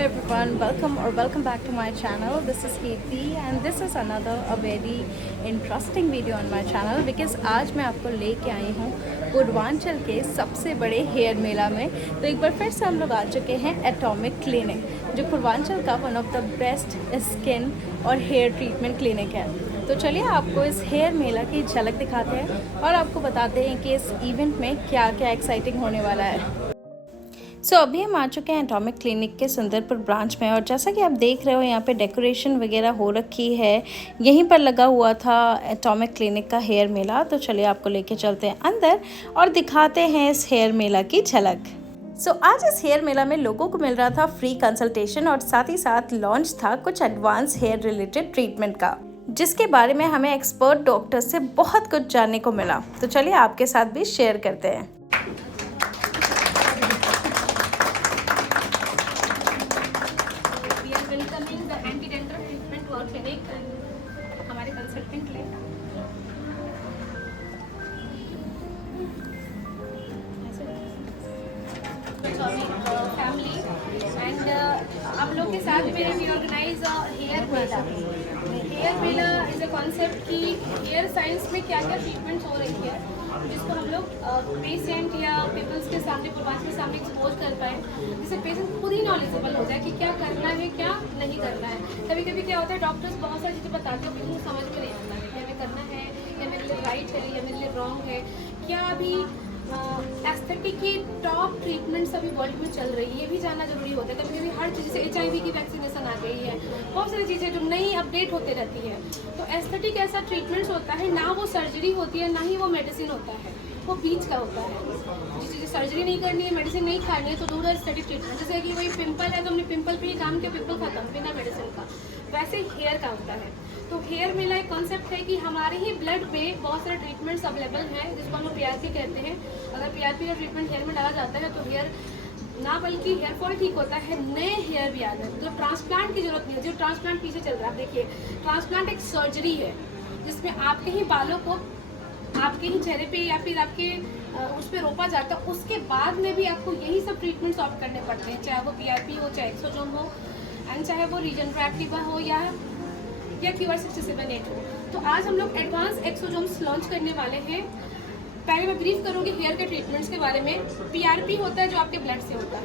everyone, welcome back to my channel. This is Kirti and this is another a very interesting video on my channel because आज मैं आपको लेके आई हूँ पूर्वांचल के सबसे बड़े हेयर मेला में। तो एक बार फिर से हम लोग आ चुके हैं एटॉमिक क्लिनिक, जो पूर्वांचल का one of the best skin और हेयर ट्रीटमेंट क्लिनिक है। तो चलिए आपको इस हेयर मेला की झलक दिखाते हैं और आपको बताते हैं कि इस इवेंट में क्या क्या एक्साइटिंग होने वाला है। अभी हम आ चुके हैं एटॉमिक क्लिनिक के सुंदरपुर ब्रांच में और जैसा कि आप देख रहे हो यहाँ पे डेकोरेशन वगैरह हो रखी है। यहीं पर लगा हुआ था एटॉमिक क्लिनिक का हेयर मेला। तो चलिए आपको लेके चलते हैं अंदर और दिखाते हैं इस हेयर मेला की झलक। आज इस हेयर मेला में लोगों को मिल रहा था फ्री कंसल्टेशन और साथ ही साथ लॉन्च था कुछ एडवांस हेयर रिलेटेड ट्रीटमेंट का, जिसके बारे में हमें एक्सपर्ट डॉक्टर से बहुत कुछ जानने को मिला। तो चलिए आपके साथ भी शेयर करते हैं। हमारे कंसल्टेंट ले फैमिली एंड हम लोग के साथ में we organise hair mela. Hair mela is a concept कि हेयर साइंस में क्या क्या ट्रीटमेंट्स हो रही है, जिसको हम लोग पेशेंट या पीपल्स के सामने, पूर्वांचल के सामने एक्सपोज कर पाए, जिससे पेशेंट खुद ही नॉलेजेबल हो जाए कि क्या करना है क्या नहीं करना है। कभी कभी क्या होता है, डॉक्टर्स बहुत सारी चीज़ें बताते हैं, लेकिन समझ में नहीं आता है कि हमें करना है या मेरे लिए राइट है या मेरे लिए रॉन्ग है। क्या अभी एस्थेटिक की टॉप ट्रीटमेंट्स अभी वर्ल्ड में चल रही है, ये भी जानना जरूरी होता है। कभी कभी हर चीज़ से HIV की वैक्सीनेशन आ गई है, बहुत सारी चीज़ें जो नई अपडेट होते रहती है। तो एस्थेटिक ऐसा ट्रीटमेंट्स होता है, ना वो सर्जरी होती है ना ही वो मेडिसिन होता है, वो बीच का होता है। जिस चीज़ सर्जरी नहीं करनी है, मेडिसिन नहीं खानी है, तो दूर एस्थेटिक ट्रीटमेंट। जैसे कि वही पिंपल है तो हमने पिंपल पे ही काम किया, पिंपल खत्म बिना मेडिसिन का, वैसे हेयर का होता है। तो हेयर मेला एक कॉन्सेप्ट है कि हमारे ही ब्लड में बहुत सारे ट्रीटमेंट्स अवेलेबल हैं, जिसको हम लोग PRP कहते हैं। अगर PRP का ट्रीटमेंट हेयर में डाला जाता है तो हेयर ना बल्कि हेयर फॉल ठीक होता है, नए हेयर भी आ जाते हैं। तो ट्रांसप्लांट की जरूरत नहीं है। जो ट्रांसप्लांट पीछे चल रहा है, आप देखिए, ट्रांसप्लांट एक सर्जरी है जिसमें आपके ही बालों को आपके ही चेहरे पे या फिर आपके उस पर रोपा जाता है। उसके बाद में भी आपको यही सब ट्रीटमेंट ऑप्ट करने पड़ते हैं, चाहे वो PRP हो, चाहे एक्सोजोम हो, एंड चाहे वो रीजनरेटिव हो या QR-67 हो। तो आज हम लोग एडवांस एक्सोजोम्स लॉन्च करने वाले हैं। पहले मैं ब्रीफ करूँगी हेयर के ट्रीटमेंट्स के बारे में। PRP होता है जो आपके ब्लड से होता है,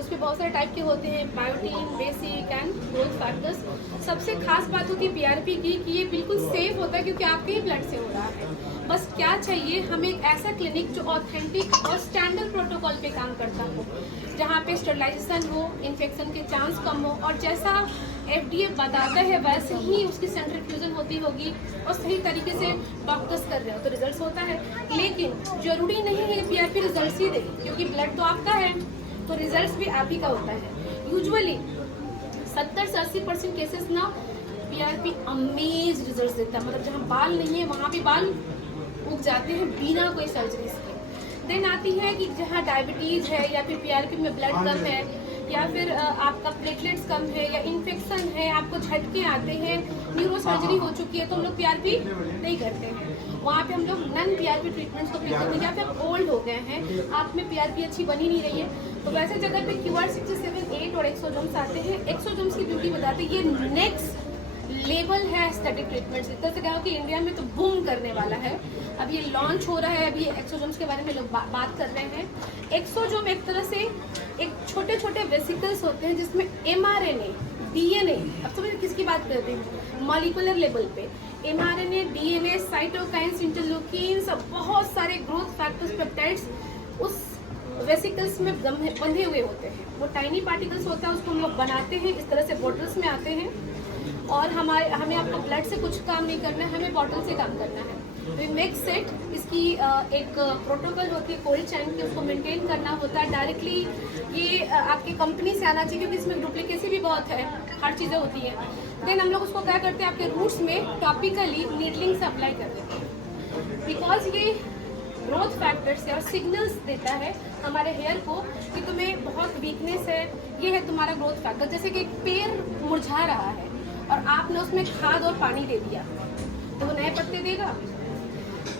उसमें बहुत सारे टाइप के होते हैं, biotin, basic and growth factors. सबसे खास बात होती है PRP की कि ये बिल्कुल सेफ होता है क्योंकि आपके ही ब्लड से हो रहा है। बस क्या चाहिए हमें, एक ऐसा क्लिनिक जो ऑथेंटिक और स्टैंडर्ड प्रोटोकॉल पे काम करता हो, जहाँ पे स्टरलाइजेशन हो, इन्फेक्शन के चांस कम हो और जैसा FDA बताता है वैसे ही उसकी सेंट्रीफ्यूजन होती होगी और सही तरीके से डॉक्टर्स कर रहे हो तो रिजल्ट होता है। लेकिन जरूरी नहीं है PRP रिजल्ट ही दे, क्योंकि ब्लड तो आपका है तो रिजल्ट भी आप ही का होता है। यूजुअली 70 से 80% केसेस ना PRP अमेज रिजल्ट देता है, मतलब जहाँ बाल नहीं है वहाँ भी बाल उग जाते हैं बिना कोई सर्जरी के। देन आती है कि जहाँ डायबिटीज़ है या फिर PRP में ब्लड कम है या फिर आपका प्लेटलेट्स कम है या इन्फेक्शन है, आपको झटके आते हैं, न्यूरो सर्जरी हो चुकी है, तो हम लोग PRP नहीं करते हैं। वहाँ पे हम लोग नन PRP ट्रीटमेंट्स को प्रेफर करते हैं। या फिर ओल्ड हो गए हैं, आप में PRP अच्छी बनी नहीं रही है, तो वैसे जगह पे QR-67, 8 और एक्सोजोम्स आते हैं। एक्सोजोम्स की ब्यूटी बताते हैं, ये नेक्स्ट लेवल है एस्थेटिक ट्रीटमेंट्स। इस तरह से कहा कि इंडिया में तो बूम करने वाला है, अब ये लॉन्च हो रहा है। अभी एक्सोजोम्स के बारे में लोग बात कर रहे हैं। एक्सोजोम एक तरह से एक छोटे छोटे वेसिकल्स होते हैं जिसमें mRNA, DNA, अब समझ किसकी बात करते हैं, मॉलिकुलर लेवल पे mRNA, DNA, साइटोकाइन्स, इंटरल्यूकिन्स, बहुत सारे ग्रोथ फैक्टर्स, पेप्टाइड्स उस वेसिकल्स में बंधे हुए होते हैं। वो टाइनी पार्टिकल्स होता है, उसको हम लोग बनाते हैं, इस तरह से बॉटल्स में आते हैं और हमें आपको ब्लड से कुछ काम नहीं करना है, हमें बॉटल से काम करना है। वी मेक सेट, इसकी एक प्रोटोकॉल होती है कोल्ड चैन की, उसको मेंटेन करना होता है। डायरेक्टली ये आपकी कंपनी से आना चाहिए क्योंकि इसमें डुप्लीकेसी भी बहुत है, हर चीज़ें होती हैं। देन हम लोग उसको क्या करते हैं, आपके रूट्स में टॉपिकली नीडलिंग से अप्लाई कर देते हैं, बिकॉज ये ग्रोथ फैक्टर्स है और सिग्नल्स देता है हमारे हेयर को कि तुम्हें बहुत वीकनेस है, ये है तुम्हारा ग्रोथ फैक्टर। जैसे कि एक पेड़ मुरझा रहा है और आपने उसमें खाद और पानी दे दिया तो वो नए पत्ते देगा,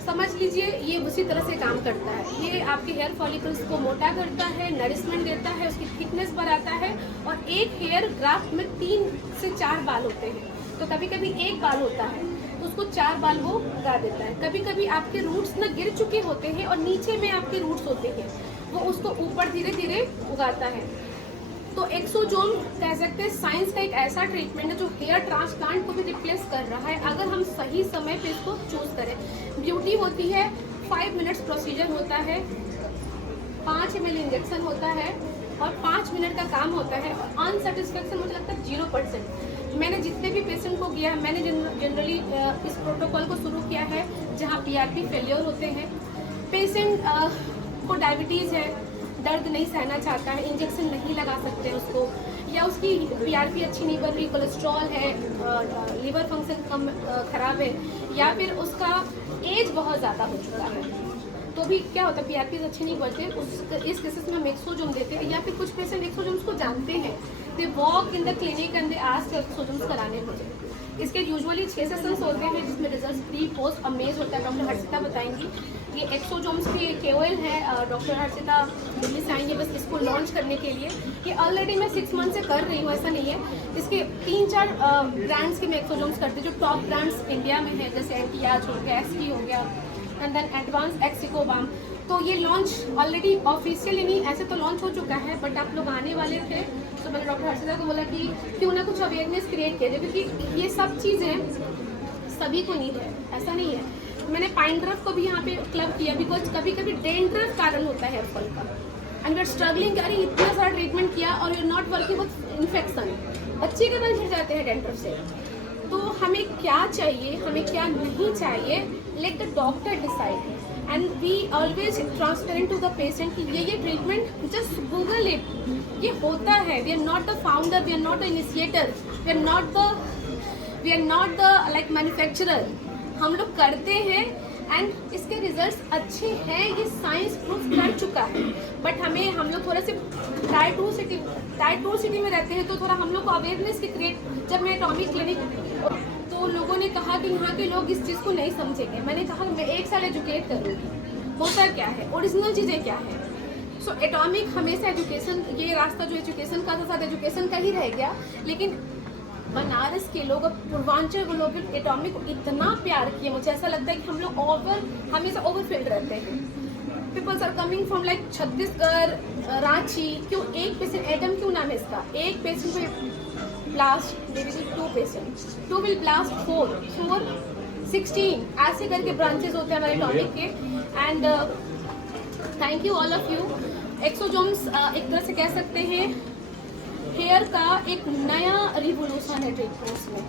समझ लीजिए ये उसी तरह से काम करता है। ये आपके हेयर फॉलिकल्स को मोटा करता है, नरिशमेंट देता है, उसकी थिकनेस बढ़ाता है और एक हेयर ग्राफ्ट में 3 से 4 बाल होते हैं। तो कभी कभी एक बाल होता है तो उसको 4 बाल वो उगा देता है। कभी कभी आपके रूट्स ना गिर चुके होते हैं और नीचे में आपके रूट्स होते हैं, वो उसको ऊपर धीरे धीरे उगाता है। तो एक्सोजोम कह सकते हैं साइंस का एक ऐसा ट्रीटमेंट है जो हेयर ट्रांसप्लांट को भी रिप्लेस कर रहा है, अगर हम सही समय पे इसको चूज करें। ब्यूटी होती है 5 मिनट्स प्रोसीजर होता है, 5 ml इंजेक्शन होता है और 5 मिनट का काम होता है। और अनसेटिस्फेक्शन मुझे लगता है 0%। मैंने जितने भी पेशेंट को किया है, मैंने जनरली इस प्रोटोकॉल को शुरू किया है जहाँ PRP फेलियर होते हैं। पेशेंट को डायबिटीज़ है, दर्द नहीं सहना चाहता है, इंजेक्शन नहीं लगा सकते उसको, या उसकी PRP अच्छी नहीं बन रही, कोलेस्ट्रॉल है, लीवर फंक्शन कम खराब है, या फिर उसका एज बहुत ज़्यादा हो चुका है, तो भी क्या होता है PRP अच्छे नहीं बढ़ते, इस केसेस में हम एक्सोजोम देते हैं। या फिर कुछ पेशेंट एक्सोजोम्स को जानते हैं, they walk in the clinic and they ask exosomes कराने मुझे। इसके यूजुअली 6 सेशंस होते हैं जिसमें रिजल्ट प्री पोस्ट अमेज होता है। डॉक्टर हर्षिता बताएंगी। ये एक्सोजोम्स की KOL है डॉक्टर हर्षिता, दिल्ली से आई है बस इसको लॉन्च करने के लिए। ये ऑलरेडी मैं 6 मंथ से कर रही हूँ, ऐसा नहीं है। इसके 3-4 ब्रांड्स के मैं एक्सोजोम्स करती हूँ जो टॉप ब्रांड्स इंडिया में है, जैसे एंटीआज हो गया, ST हो गया, एंड देन एडवांस एक्सिकोबाम। तो ये लॉन्च ऑलरेडी ऑफिशियली नहीं, ऐसे तो लॉन्च हो चुका है, बट आप लोग आने वाले थे तो मैंने डॉक्टर हर्षिता को बोला कि क्यों ना कुछ अवेयरनेस क्रिएट किया जाए, क्योंकि ये सब चीज़ें सभी को नीड है, ऐसा नहीं है। मैंने पाइनड्रफ को भी यहाँ पे क्लब किया, बिकॉज कभी कभी डेंड्रफ कारण होता है हेयर फॉल का, एंड वी आर स्ट्रगलिंग, अरे इतना सारा ट्रीटमेंट किया और you not working with infection, बच्चे के बाल झड़ जाते हैं डेंड्रफ से। तो हमें क्या चाहिए, हमें क्या नहीं चाहिए, let the doctor decide, and we always transparent to the patient कि ये ट्रीटमेंट जस्ट गूगल इट, ये होता है। We are not the founder, we are not the initiator, we are not the like manufacturer. हम लोग करते हैं and इसके रिजल्ट्स अच्छे हैं, ये साइंस प्रूफ कर चुका है। बट हम लोग थोड़ा से टायर 2 सिटी में रहते हैं, तो थोड़ा हम लोग को अवेयरनेस की क्रिएट। जब मैं एटॉमिक क्लिनिक, तो लोगों ने कहा कि यहाँ के लोग इस चीज़ को नहीं समझेंगे। मैंने कहा मैं 1 साल एजुकेट करूँगी, होता क्या है, ओरिजिनल चीज़ें क्या है। सो एटॉमिक हमेशा एजुकेशन, ये रास्ता जो एजुकेशन का था साथ एजुकेशन का ही रह गया, लेकिन बनारस के लोग और पूर्वांचल के लोग एटॉमिक को इतना प्यार किए, मुझे ऐसा लगता है कि हम लोग हमेशा ओवरफिल्ड रहते हैं। Peoples are coming from like Chhattisgarh, Ranchi. क्यों एक पेशेंट, एटम क्यों नाम है इसका, एक patient will blast, there will be 2 patients, 2 will blast 4, 16, ऐसे करके ब्रांचेस होते हैं हमारे टॉपिक के। And thank you all of you. Exosomes एक तरह से कह सकते हैं हेयर का एक नया रिवोल्यूशन है ट्रीटमेंट्स में।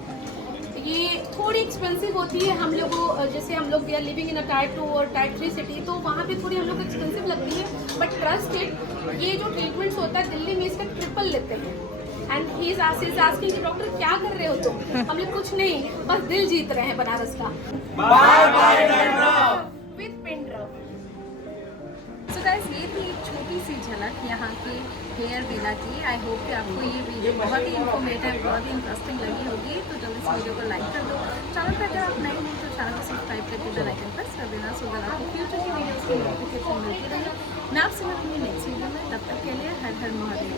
ये थोड़ी एक्सपेंसिव होती है हम लोगों, जैसे हम लोग we are living in a tier 2 और टायर 3 सिटी, तो वहाँ पे थोड़ी हम लोग एक्सपेंसिव लगती है। बट ट्रस्ट इट, ये जो ट्रीटमेंट्स होता है दिल्ली में इसका ट्रिपल लेते हैं। एंड ही इज आस्किंग कि डॉक्टर क्या कर रहे हो तुम? हम लोग कुछ नहीं, बस दिल जीत रहे हैं बनारस का। Bye bye dandruff with Pindruff. So guys, ये थी एक छोटी सी झलक यहाँ के हेयर विला की। आई होप कि आपको ये वीडियो बहुत ही इन्फॉर्मेटिव, बहुत ही इंटरेस्टिंग लगी होगी। तो जल्दी से वीडियो को लाइक कर दो। चैनल पर अगर आप नए हैं तो चैनल को सब्सक्राइब करके बेल आइकन प्रेस कर देना, सो दैट आपको फ्यूचर की वीडियोस की नोटिफिकेशन मिलती रहे। मैं आपसे मिलूंगी नेक्स्ट वीडियो में, तब तक के लिए हर हर महादेव।